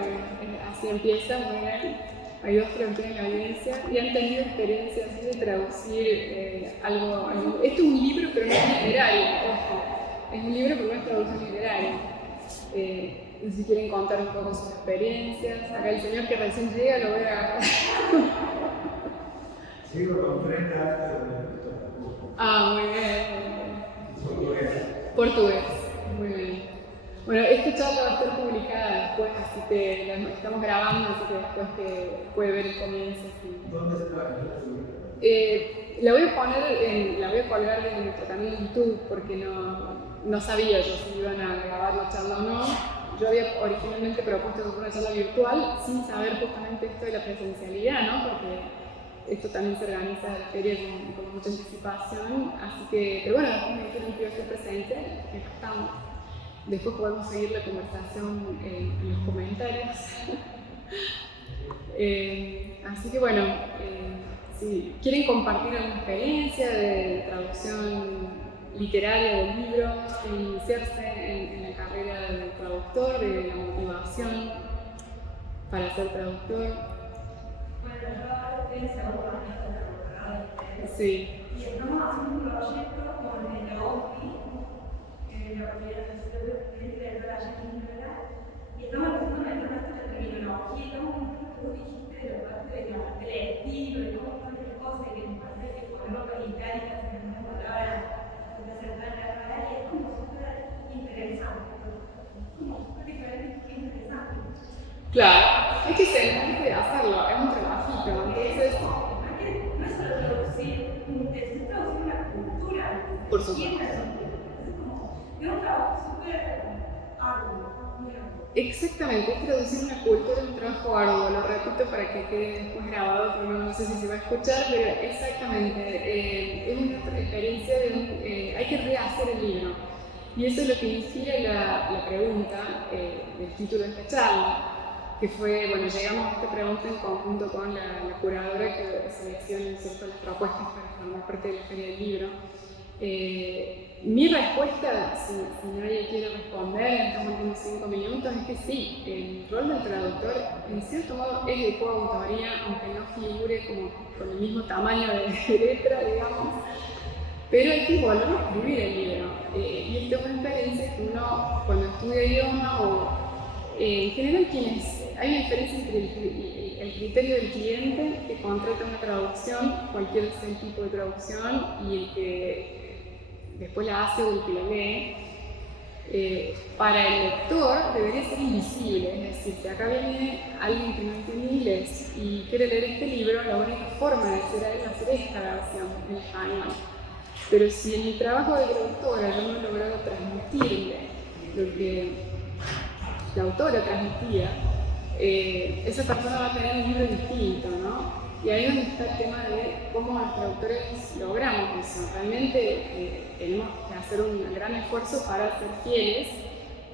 así empieza, muy bien. Hay dos traductores en la audiencia y han tenido experiencias de traducir algo. Esto es un libro, pero no es literario, ojo. Es un libro, pero no es traducción literaria. Si quieren contar un poco sus experiencias. Acá el señor que recién llega lo voy a... Sigo con 30 años de muy bien. Portugués, muy bien. Bueno, esta charla va a estar publicada después, así que la estamos grabando, así que después que puede ver el comienzo. Sí. ¿Dónde está? La voy a colgar de nuestro canal de YouTube porque no sabía yo si iban a grabar la charla o no. Yo había originalmente propuesto una charla virtual sin saber justamente esto de la presencialidad, ¿no? Porque esto también se organiza la feria con mucha anticipación, así que, pero bueno, después me dijeron que iba a ser presente, y acá estamos. Después podemos seguir la conversación en los comentarios. Así que bueno, si quieren compartir alguna experiencia de traducción literaria del libro, iniciarse en la carrera de traductor, de la motivación para ser traductor. Sí. Y estamos haciendo un proyecto con el OPI, la Organización de la Argentina, y estamos empezando a meter nuestra terminología, estamos viendo lo que vos dijiste de la parte del estilo, de cómo están las cosas, y que me parece que ponerlo con itálica se me palabra de acercar la palabra, y es como súper interesante, como súper diferente y interesante. Claro, es que se necesita hacerlo, es un trabajito, entonces... No es solo traducir un texto, es traducir una cultura. Por supuesto. Es un trabajo súper arduo, muy arduo. Exactamente, es traducir una cultura en un trabajo arduo, lo repito para que quede después grabado, pero no sé si se va a escuchar, pero exactamente, es una experiencia hay que rehacer el libro. Y eso es lo que inspira la pregunta del título de esta charla. Que fue, llegamos a esta pregunta en conjunto con la curadora que selecciona las propuestas para formar parte de la Feria del Libro. Mi respuesta, si nadie quiere responder en este último unos 5 minutos, es que sí, el rol del traductor en cierto modo es de coautoría, aunque no figure como con el mismo tamaño de letra, digamos, pero hay que volver a escribir el libro. Y esta es una experiencia que uno, cuando estudia idioma o en general hay una diferencia entre el criterio del cliente que contrata una traducción, cualquier sea el tipo de traducción, y el que después la hace o el que la lee. Para el lector debería ser invisible, es decir, si acá viene alguien que no entiende inglés y quiere leer este libro, la única forma de hacer a él hacer esta versión en español. Pero si en mi trabajo de traductora yo no he logrado transmitirle lo que la autora transmitía, esa persona va a tener un libro distinto, ¿no? Y ahí es donde está el tema de cómo los traductores logramos eso. Realmente tenemos que hacer un gran esfuerzo para ser fieles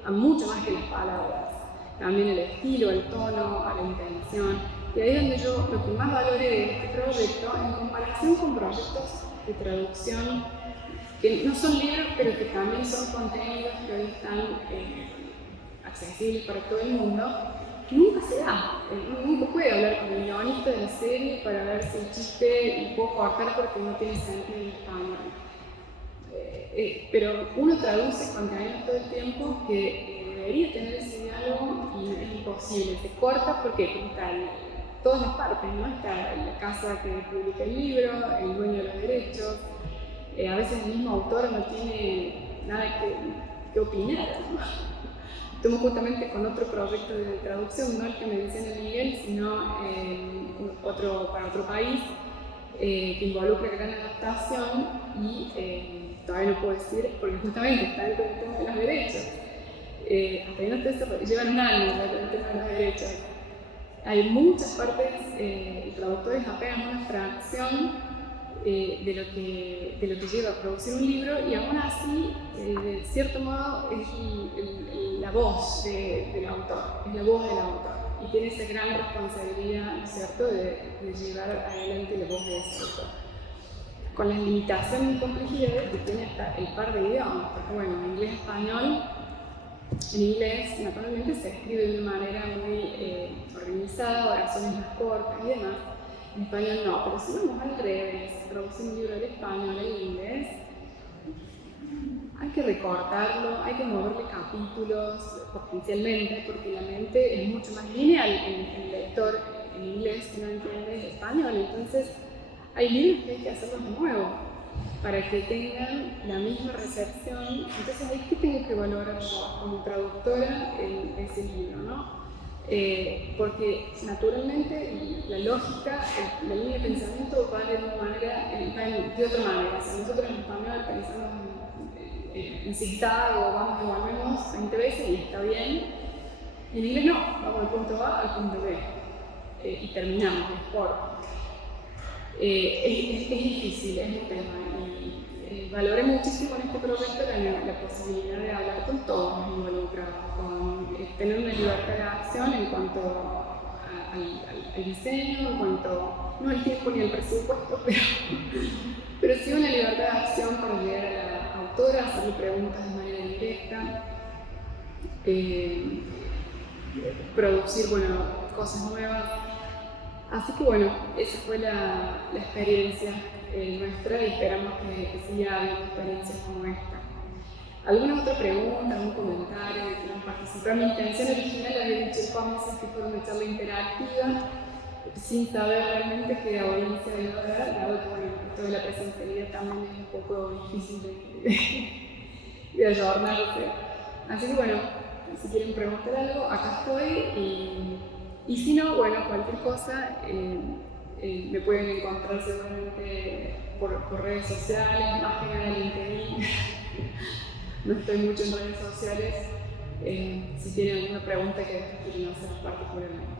a mucho más que las palabras. También el estilo, el tono, a la intención. Y ahí es donde yo lo que más valoré de este proyecto, en comparación con proyectos de traducción que no son libros, pero que también son contenidos que hoy están accesibles para todo el mundo, nunca se da. Nunca puede hablar con el guionista de la serie para ver si el chiste lo puedo cortar porque no tiene sentido en español. Pero uno traduce contenidos todo el tiempo que debería tener ese diálogo y es imposible. Se corta porque está todas las partes, ¿no? Está la casa que publica el libro, el dueño de los derechos. A veces el mismo autor no tiene nada que opinar, ¿no? Estamos justamente con otro proyecto de traducción, no el que menciona Miguel, sino para otro país, que involucra gran adaptación y todavía no puedo decir, porque justamente está dentro del tema de los derechos. Hasta ahí no te llevan un año el tema de los derechos. Hay muchas partes, el traductor es apenas una fracción de lo que lleva a producir un libro, y aún así, de cierto modo, es la voz del autor, es la voz del autor, y tiene esa gran responsabilidad, ¿no es cierto?, de llevar adelante la voz de ese autor. Con las limitaciones y complejidades que tiene hasta el par de idiomas, porque bueno, en inglés-español, en inglés naturalmente se escribe de una manera muy organizada, oraciones más cortas y demás. En español no, pero si vamos al revés, traducir un libro del español al inglés, hay que recortarlo, hay que moverle capítulos potencialmente, porque la mente es mucho más lineal en el lector en inglés que no entiende el español. Entonces, hay libros que hay que hacerlos de nuevo para que tengan la misma recepción. Entonces, ahí que tengo que valorar yo como traductora en ese libro, ¿no? Porque naturalmente la lógica, la línea de pensamiento va de otra manera. O sea, nosotros en español pensamos en zigzag o vamos y volvemos 20 veces y está bien. Y en inglés no, vamos del punto A al punto B y terminamos, es corto. Es difícil, es un tema. Y valoré muchísimo en este proyecto la posibilidad de hablar con todos los involucrados, con tener una libertad de acción en cuanto al diseño, en cuanto, no al tiempo ni al presupuesto, pero sí una libertad de acción para llegar a la autora, hacerle preguntas de manera directa, producir cosas nuevas. Así que bueno, esa fue la experiencia nuestra, y esperamos que siga habiendo experiencias como esta. ¿Alguna otra pregunta, algún comentario que quieran participar? Mi intención original, había dicho el COMES, es que fuera una charla interactiva, sin saber realmente que la audiencia iba a ver, dado que bueno, esto de la presencialidad también es un poco difícil de ayornarse. Así que bueno, si quieren preguntar algo, acá estoy, y si no, bueno, cualquier cosa, me pueden encontrar seguramente por redes sociales, más que nada en LinkedIn. No estoy mucho en redes sociales. Si tienen alguna pregunta que quieren hacer particularmente.